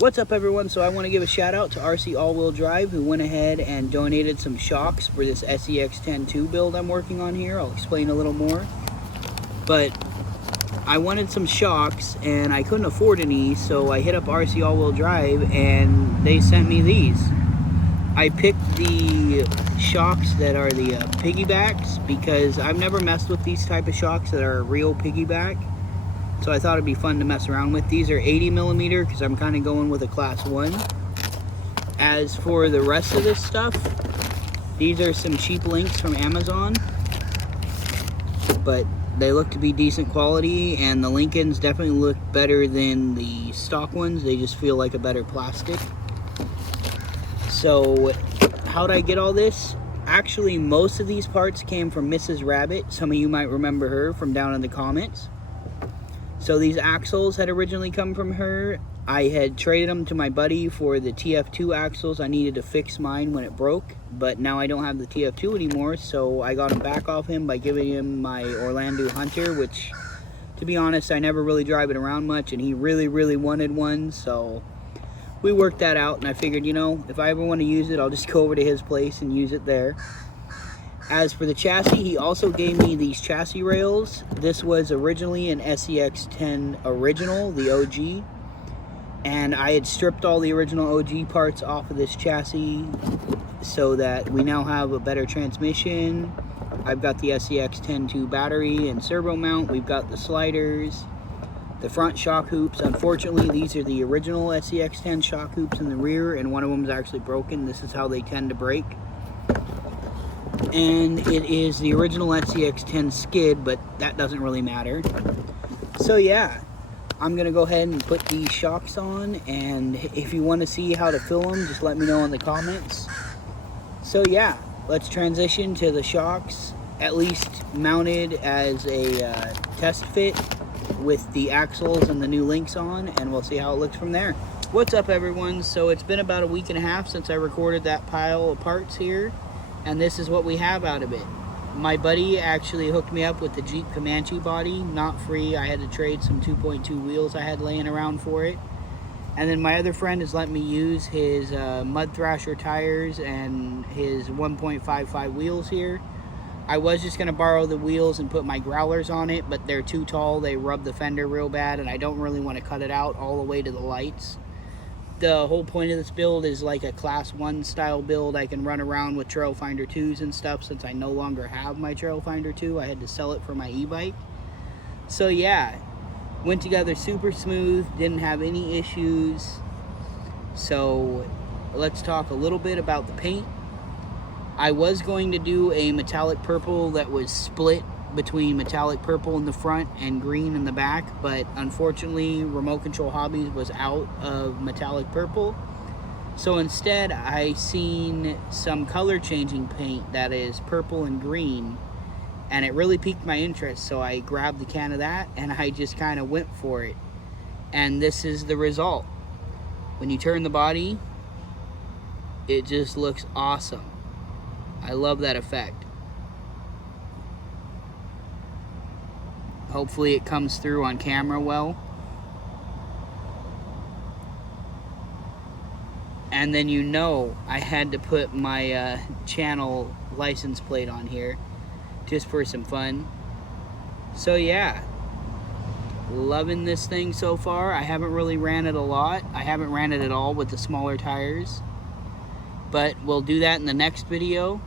What's up, everyone? So I want to give a shout out to RC All-Wheel Drive, who went ahead and donated some shocks for this Scx10.2 build I'm working on here. I'll explain a little more. But I wanted some shocks and I couldn't afford any, so I hit up RC All-Wheel Drive and they sent me these. I picked the shocks that are the piggybacks because I've never messed with these type of shocks that are a real piggyback. So I thought it'd be fun to mess around with. These are 80mm because I'm kind of going with a class 1. As for the rest of this stuff, these are some cheap links from Amazon. But they look to be decent quality, and the Lincolns definitely look better than the stock ones. They just feel like a better plastic. So how'd I get all this? Actually, most of these parts came from Mrs. Rabbit. Some of you might remember her from down in the comments. So these axles had originally come from her. I had traded them to my buddy for the TF2 axles. I needed to fix mine when it broke, but now I don't have the TF2 anymore, so I got them back off him by giving him my Orlando Hunter, which, to be honest, I never really drive it around much, and he really wanted one, so we worked that out, and I figured, you know, if I ever want to use it, I'll just go over to his place and use it there. As for the chassis, he also gave me these chassis rails. This was originally an Scx10 original, the OG. And I had stripped all the original OG parts off of this chassis so that we now have a better transmission. I've got the Scx10.2 battery and servo mount. We've got the sliders, the front shock hoops. Unfortunately, these are the original Scx10 shock hoops in the rear, and one of them is actually broken. This is how they tend to break. And it is the original Scx10 skid, but that doesn't really matter. So yeah, I'm gonna go ahead and put these shocks on, and if you want to see how to fill them, just let me know in the comments. So yeah, let's transition to the shocks, at least mounted as a test fit with the axles and the new links on, and we'll see how it looks from there. What's up, everyone? So it's been about a week and a half since I recorded that pile of parts here, and this is what we have out of it. My buddy actually hooked me up with the Jeep Comanche body, not free. I had to trade some 2.2 wheels I had laying around for it. And then my other friend has let me use his Mud Thrasher tires and his 1.55 wheels here. I was just gonna borrow the wheels and put my growlers on it, but they're too tall. They rub the fender real bad, and I don't really want to cut it out all the way to the lights. The whole point of this build is like a class 1 style build. I can run around with Trail Finder 2s and stuff since I no longer have my Trail Finder 2. I had to sell it for my e-bike. So yeah, went together super smooth, didn't have any issues. So let's talk a little bit about the paint. I was going to do a metallic purple that was split between metallic purple in the front and green in the back, but unfortunately Remote Control Hobbies was out of metallic purple. So instead I seen some color changing paint that is purple and green, and it really piqued my interest, so I grabbed the can of that and I just kind of went for it. And this is the result. When you turn the body, it just looks awesome. I love that effect. Hopefully it comes through on camera well. And then, you know, I had to put my channel license plate on here just for some fun. So yeah, loving this thing so far. I haven't really ran it a lot. I haven't ran it at all with the smaller tires, but we'll do that in the next video.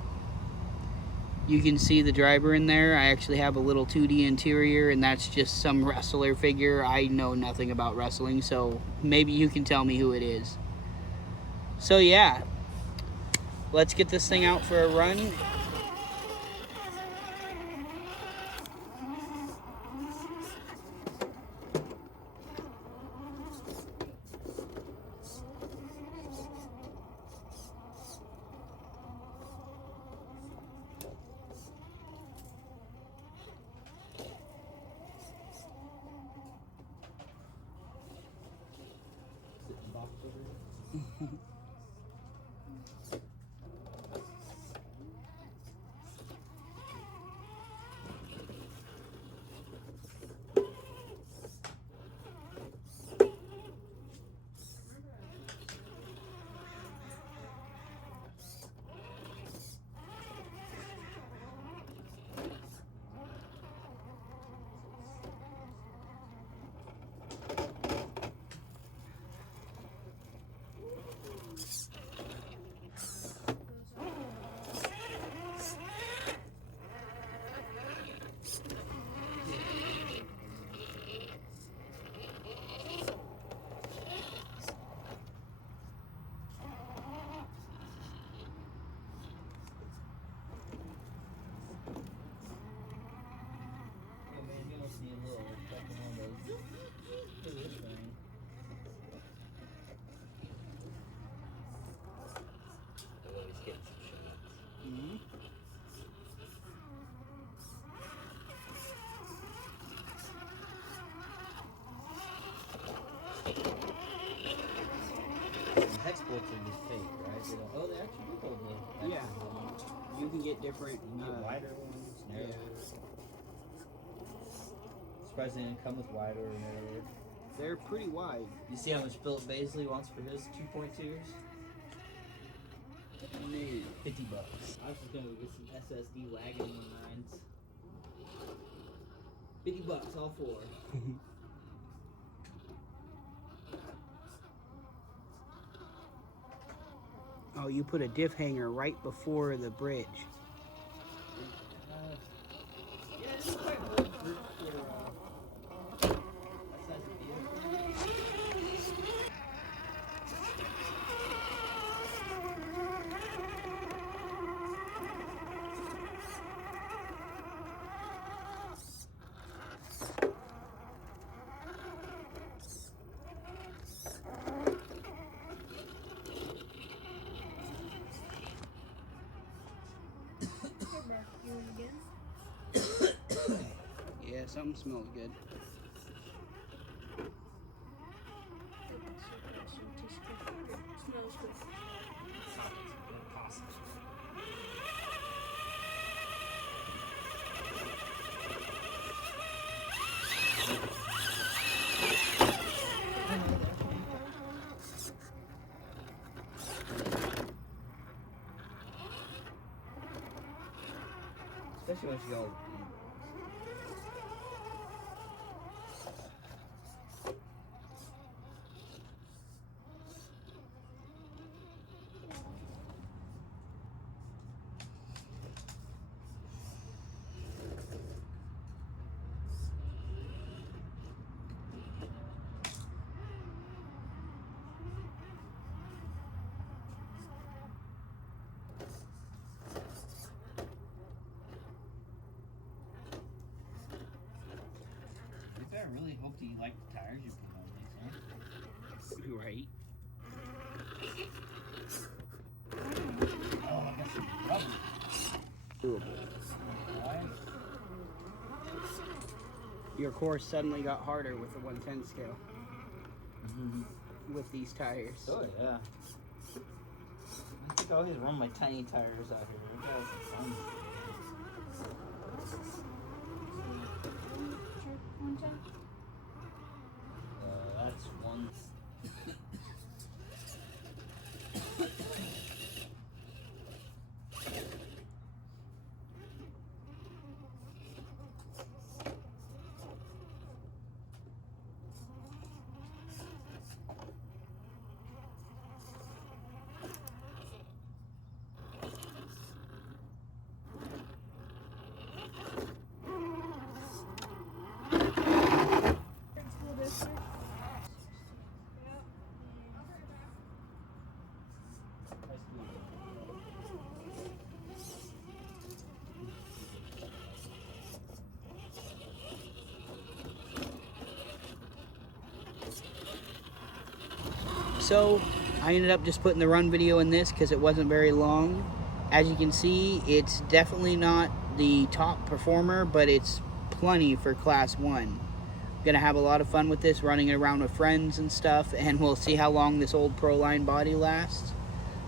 You can see the driver in there. I actually have a little 2D interior, and that's just some wrestler figure. I know nothing about wrestling, so maybe you can tell me who it is. So yeah, let's get this thing out for a run. Oh, they actually do hold the. Yeah. You can get different. You can get wider ones, narrower. Yeah. Surprised they didn't come with wider or narrower. They're pretty wide. You see how much Philip Baisley wants for his 2.2s? No. $50. I was just gonna go get some SSD wagon 19s. $50, all four. Oh, you put a diff hanger right before the bridge. Yeah, it's quite good for that size of vehicle. Yeah, something smells good. Smells good. Especially once you go. I really hope that you like the tires you put on these, huh? Right. Oh, I got some rubber. Doable. Right? Your course suddenly got harder with the 110 scale Mm-hmm. with these tires. Oh, yeah. I think I always run my tiny tires out here. We got some fun. That's one. So I ended up just putting the run video in this because it wasn't very long. As you can see, it's definitely not the top performer, but it's plenty for class 1. Gonna have a lot of fun with this, running it around with friends and stuff, and we'll see how long this old Proline body lasts.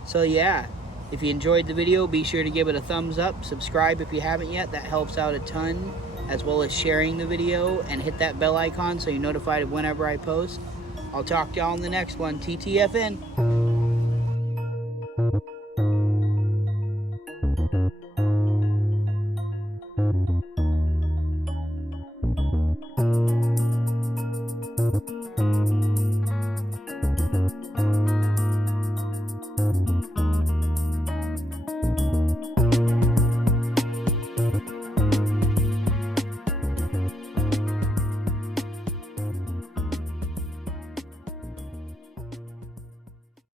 So yeah, if you enjoyed the video, be sure to give it a thumbs up, subscribe if you haven't yet, that helps out a ton, as well as sharing the video, and hit that bell icon so you're notified of whenever I post. I'll talk to y'all in the next one. TTFN.